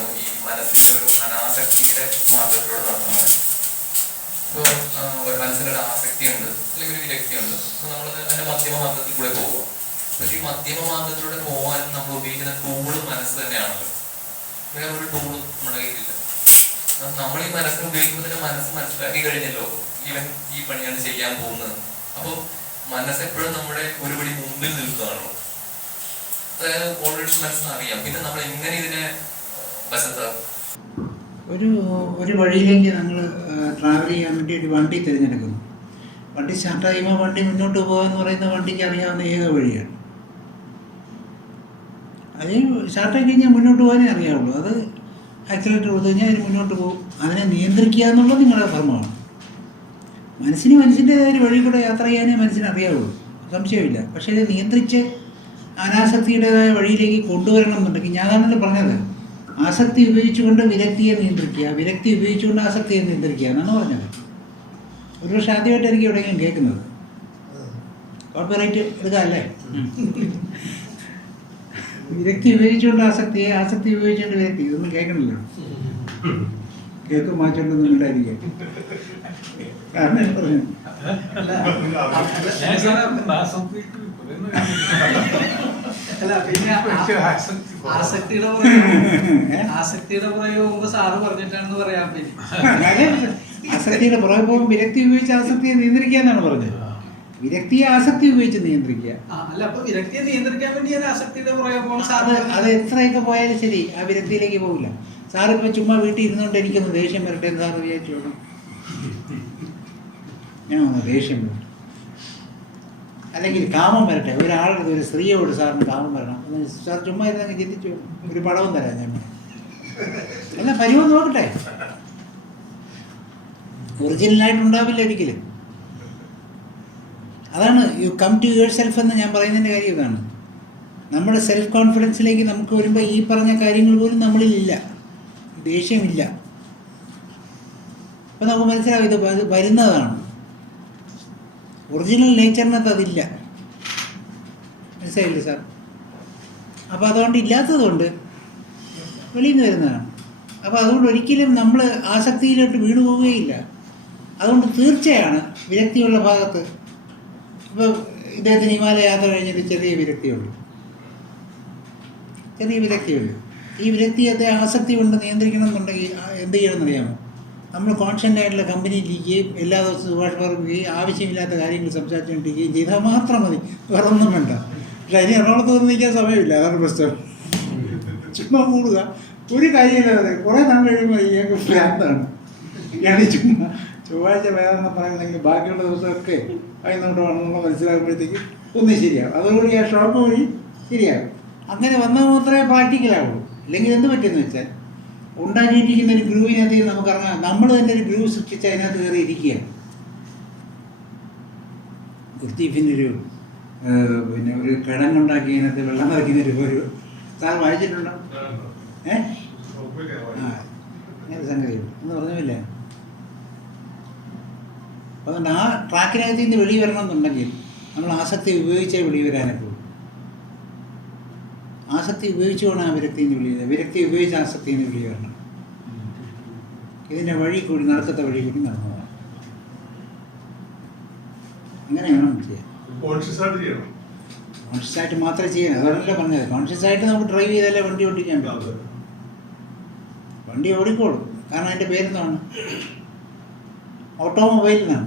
ഉണ്ടാകുന്നത് ഈ മനസ്സിന്റെ ഒരു അനാസക്തിയുടെ മാർഗത്തിലൂടെ ഇപ്പോൾ മനസ്സിനൊരു ആസക്തിയുണ്ട് അല്ലെങ്കിൽ ഒരു വിരക്തിയുണ്ട് അപ്പോൾ നമ്മൾ അതിന്റെ മധ്യമ മാർഗത്തിൽ കൂടെ പോകുക പക്ഷെ ഈ മധ്യമ മാർഗത്തിലൂടെ പോകാൻ നമ്മൾ ഉപയോഗിക്കുന്ന ടൂൾ മനസ്സ് തന്നെയാണല്ലോ. വേറെ ഒരു ടൂളും നമ്മുടെ കയ്യിലില്ല. നമ്മൾ ഈ മനസ്സിന് ഉപയോഗിക്കുമ്പോൾ തന്നെ മനസ്സ് മനസ്സിലാക്കി കഴിഞ്ഞല്ലോ. ഇവൻ ഈ പണിയാണ് ചെയ്യാൻ പോകുന്നത്. അപ്പോൾ മനസ്സെപ്പോഴും നമ്മുടെ ഒരുപടി മുമ്പിൽ നിൽക്കുകയാണോ അതായത് ഓൾറെഡി മനസ്സിനറിയാം പിന്നെ നമ്മൾ എങ്ങനെ ഇതിനെ ഒരു ഒരു വഴിയിലേക്ക് ഞങ്ങൾ ട്രാവൽ ചെയ്യാൻ വേണ്ടി ഒരു വണ്ടി തിരഞ്ഞെടുക്കുന്നു. വണ്ടി സ്റ്റാർട്ട് ചെയ്യുമ്പോൾ വണ്ടി മുന്നോട്ട് പോകാന്ന് പറയുന്ന വണ്ടിക്ക് അറിയാവുന്ന ഏക വഴിയാണ്. അത് സ്റ്റാർട്ടായി കഴിഞ്ഞാൽ മുന്നോട്ട് പോകാനേ അറിയാവുള്ളൂ. അത് ആക്സിലേറ്റർ കൊടുത്തു കഴിഞ്ഞാൽ അതിന് മുന്നോട്ട് പോകും. അതിനെ നിയന്ത്രിക്കുക എന്നുള്ളത് നിങ്ങളുടെ ധർമ്മമാണ്. മനസ്സിന് മനസ്സിന്റെതായ ഒരു വഴി കൂടെ യാത്ര ചെയ്യാനേ മനസ്സിന് അറിയാവുള്ളൂ. സംശയമില്ല. പക്ഷേ ഇത് നിയന്ത്രിച്ച് അനാസക്തിയുടേതായ വഴിയിലേക്ക് കൊണ്ടുവരണം എന്നുണ്ടെങ്കിൽ ഞാനാണല്ലോ പറഞ്ഞത്. ആസക്തി ഉപയോഗിച്ചുകൊണ്ട് വിരക്തിയെ നിയന്ത്രിക്കുക വിരക്തി ഉപയോഗിച്ചുകൊണ്ട് ആസക്തിയെ നിയന്ത്രിക്കുക എന്നാണ് പറഞ്ഞത് ഒരുപക്ഷെ ആദ്യമായിട്ടായിരിക്കും എവിടെയെങ്കിലും കേൾക്കുന്നത് കോർപ്പറേറ്റ് എടുക്കാമല്ലേ വിരക്തി ഉപയോഗിച്ചുകൊണ്ട് ആസക്തിയെ ആസക്തി ഉപയോഗിച്ചുകൊണ്ട് വിരക്തി ഇതൊന്നും കേൾക്കണല്ലോ കേൾക്കും മാറ്റൊന്നും ഉണ്ടായിരിക്കും കാരണം പറഞ്ഞു അല്ല പിന്നെ ആസക്തിയുടെ ആസക്തിയുടെ പ്രയോഗം സാറ് പറഞ്ഞിട്ടാണെന്ന് പറയാൻ അതെ, ആസക്തിയുടെ പുറകെ പോകും വിരക്തി ഉപയോഗിച്ച് ആസക്തിയെ നിയന്ത്രിക്കുക എന്നാണ് പറഞ്ഞത് വിരക്തിയെ ആസക്തി ഉപയോഗിച്ച് നിയന്ത്രിക്കുക. അല്ല അപ്പൊ വിരക്തിയെ നിയന്ത്രിക്കാൻ വേണ്ടി ഞാൻ ആസക്തിയുടെ പുറകെ അത് സാറ് അത് എത്രയൊക്കെ പോയാലും ശരി ആ വിരക്തിയിലേക്ക് പോകില്ല സാർ ഇപ്പൊ ചുമ്മാ വീട്ടിൽ ഇരുന്നുകൊണ്ട് എനിക്കൊന്ന് ദേഷ്യം വരട്ടെ എന്ന് സാറ് വിചാരിച്ചു ഞാൻ ഒന്ന് ദേഷ്യം വരും. അല്ലെങ്കിൽ കാമം വരട്ടെ ഒരാളുടെ ഒരു സ്ത്രീയോട് സാറിന് കാമം വരണം. സാർ ചുമ്മാ ഇരുന്നങ്ങ് ചിന്തിച്ചു. ഒരു പടവും തരാം ഞാൻ. എന്നാ പരിവം നോക്കട്ടെ. ഒറിജിനലായിട്ട് ഉണ്ടാവില്ല ഒരിക്കലും. അതാണ് you come to yourself എന്ന് ഞാൻ പറയുന്നതിന്റെ കാര്യം ഇതാണ്. നമ്മുടെ സെൽഫ് കോൺഫിഡൻസിലേക്ക് നമുക്ക് വരുമ്പോൾ ഈ പറഞ്ഞ കാര്യങ്ങൾ പോലും നമ്മളിലില്ല. ദേഷ്യമില്ല. അപ്പം നമുക്ക് മനസ്സിലാവും ഇത് വരുന്നതാണ്. ഒറിജിനൽ നേച്ചറിനകത്ത് അതില്ല. മനസ്സിലായില്ലേ സാർ അപ്പോൾ അതുകൊണ്ട് ഇല്ലാത്തതുകൊണ്ട് വെളിയിൽ നിന്ന് വരുന്നതാണ്. അപ്പോൾ അതുകൊണ്ട് ഒരിക്കലും നമ്മൾ ആസക്തിയിലോട്ട് വീണു പോവുകയില്ല. അതുകൊണ്ട് തീർച്ചയാണ് വിരക്തിയുള്ള ഭാഗത്ത്. ഇപ്പോൾ ഇദ്ദേഹത്തിന് ഹിമാലയ യാത്ര കഴിഞ്ഞിട്ട് ചെറിയ വിരക്തിയുള്ളൂ. ചെറിയ വിരക്തിയുള്ളൂ. ഈ വിരക്തിയത്തെ ആസക്തി കൊണ്ട് നിയന്ത്രിക്കണം എന്നുണ്ടെങ്കിൽ എന്ത് ചെയ്യണമെന്ന് അറിയാമോ നമ്മൾ കോൺഷ്യന്റ് ആയിട്ടുള്ള കമ്പനിയിലിരിക്കുകയും എല്ലാ ദിവസവും സുഭാഷ് പറയുകയും ആവശ്യമില്ലാത്ത കാര്യങ്ങൾ സംസാരിച്ചുകൊണ്ടിരിക്കുകയും ചെയ്താൽ മാത്രം മതി. വേറെ ഒന്നും വേണ്ട. പക്ഷേ അതിന് എറണാകുളത്ത് നിന്ന് നിൽക്കാൻ സമയമില്ല. അതാണ് പ്രശ്നം. ചുമ്മാ കൂടുക ഒരു കാര്യമില്ല പറയും കുറേ നാൾ കഴിയുമ്പോൾ ഇയാൾക്ക് ഭ്രാന്താണ്. ഇയാൾ ചുമ്മാ ചൊവ്വാഴ്ച വേദന പറയുന്നെങ്കിൽ ബാക്കിയുള്ള ദിവസമൊക്കെ വൈകുന്നേരം വേണമെന്ന് മനസ്സിലാകുമ്പോഴത്തേക്ക് ഒന്നും ശരിയാവും അതോടുകൂടി ആ ഷോപ്പ് വഴി ശരിയാകും അങ്ങനെ വന്നാൽ മാത്രമേ പ്രാക്ടിക്കലാവുള്ളൂ. അല്ലെങ്കിൽ എന്ത് പറ്റുമെന്ന് വെച്ചാൽ ഉണ്ടാക്കിയിട്ടിരിക്കുന്ന ഒരു ഗ്രൂവിനകത്ത് നമുക്ക് ഇറങ്ങാം. നമ്മൾ തന്നെ ഒരു ഗ്രൂവ് സൃഷ്ടിച്ച് അതിനകത്ത് കയറി ഗുർദീഫിന്റെ ഒരു പിന്നെ ഒരു കിടങ്ങുണ്ടാക്കി അതിനകത്ത് വെള്ളം നിറയ്ക്കുന്ന ഒരു ഒരു സാർ വായിച്ചിട്ടുണ്ടോ? ഏ? ആ അങ്ങനെ സംഗതി എന്ന് പറഞ്ഞില്ലേ? അതുകൊണ്ട് ആ ട്രാക്കിനകത്ത് നിന്ന് വെളിവരണം എന്നുണ്ടെങ്കിൽ നമ്മൾ ആസക്തി ഉപയോഗിച്ചേ വെളി വരാനൊക്കെ. ഉള്ളൂ ആസക്തി ഉപയോഗിച്ചു വേണം ആ വിരക്തി എന്ന് വിളിക്കുന്നത്. വിരക്തി ഉപയോഗിച്ച് ആസക്തി എന്ന് വിളി വരണം ഇതിന്റെ വഴി കൂടി നടക്കത്തെ വഴി കൂടി നടന്നു പോകണം അങ്ങനെ വേണം ചെയ്യാൻ കോൺഷ്യസ് ആയിട്ട് മാത്രമേ ചെയ്യാൻ അതല്ല പറഞ്ഞത്. കോൺഷ്യസ് ആയിട്ട് നമുക്ക് ഡ്രൈവ് ചെയ്താലേ വണ്ടി ഓടിക്കാൻ പറ്റും വണ്ടി ഓടിക്കോളും. കാരണം അതിന്റെ പേരെന്താണ്? ഓട്ടോമൊബൈൽ എന്നാണ്